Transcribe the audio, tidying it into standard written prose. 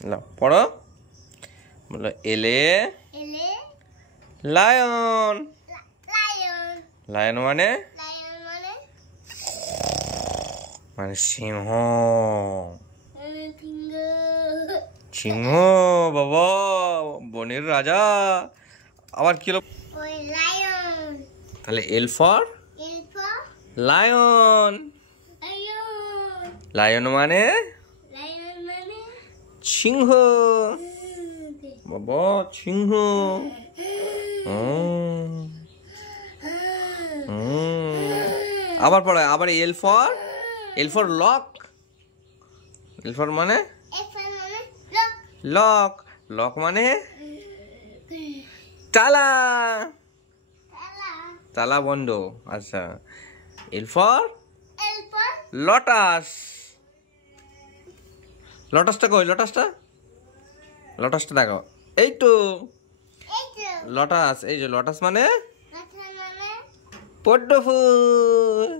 লা পড়ো বলো এলে লায়ন লায়ন মানে মানে সিংহ সিংহ বাবা বনের রাজা আবার কি হলো তাহলে এল ফর লায়ন লায়ন মানে সিংহ বাবা সিংহ আবার পড়ায় আবার L for lock L for মানে লক লক মানে তালা তালা বন্ধ আচ্ছা এল ফর লটাস লটাসটা কই লটাসটা দেখো এই তো লটাস এই যে লটাস মানে পদ্ম ফুল